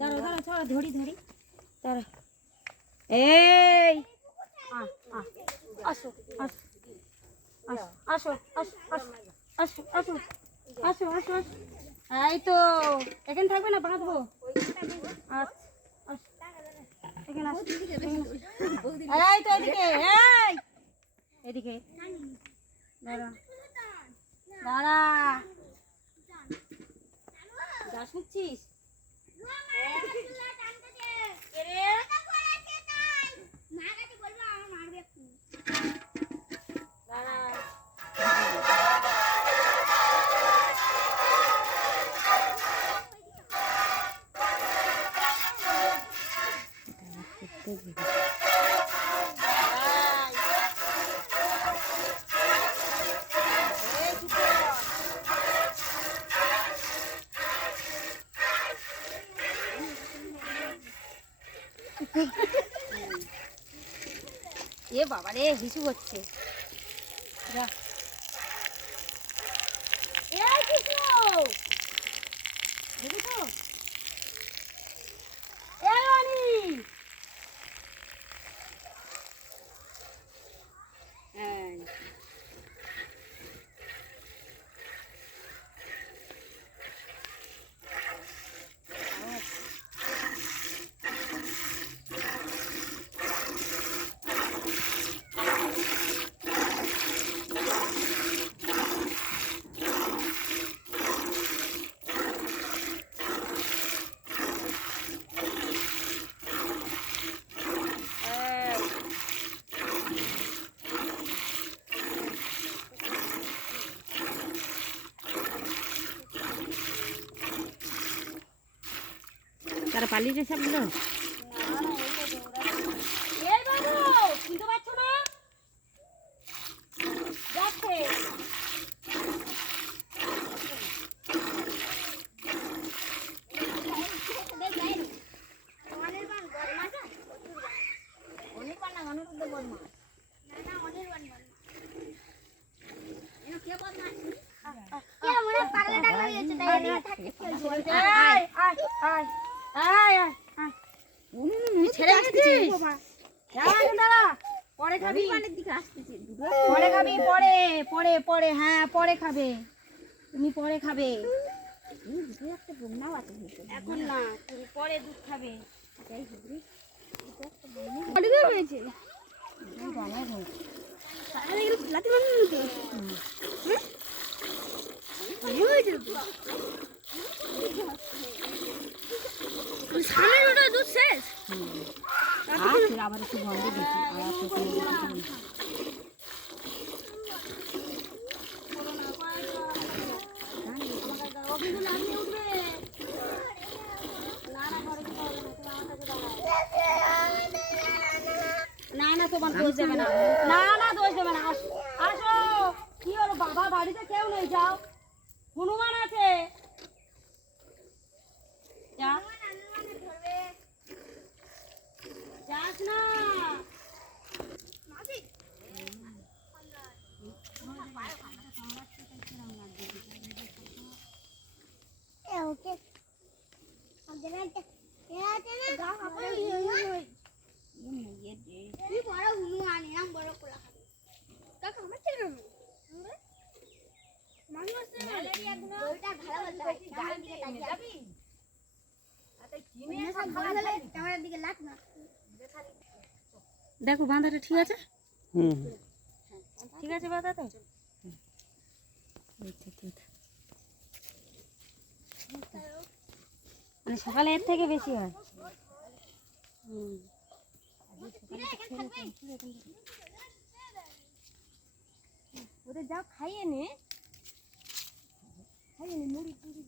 দাঁড়া দাঁড়া চল ধরি ধরি দাঁড়া এই আসো আসো আসো আসো আসো আসো আসো আসো আসো এই তো এখানে থাকবে না বাঁধবো আচ্ছা এখানে আসো এই তো এদিকে এই এদিকে দাঁড়া দাঁড়া যা শুনছিস এ বাবা রে হিসু হচ্ছে যা এই কৃষ্ণ দেখো এ রানী এই তারা পালিয়ে সবগুলো শুনতে পাচ্ছ না যাচ্ছে পরে খাবি পরে খাবি পরে পরে পরে হ্যাঁ পরে খাবে তুমি পরে খাবে এখন না তুমি পরে দুধ খাবে দুধ শেষ আবার একটু গন্ধ দিচ্ছি না না তোমার দোষ দেবে না না না দোষ দেবে না আসো আসো কি হলো বাবা বাড়িতে কেউ নেই যাও হনুমান আছে যা যাস না ওকে দেখো বাঁধাটা ঠিক আছে ঠিক আছে বাঁধা তো মানে সকালে এর থেকে বেশি হয় ওদের যাও খাইয়ে নে মুড়ি টুড়ি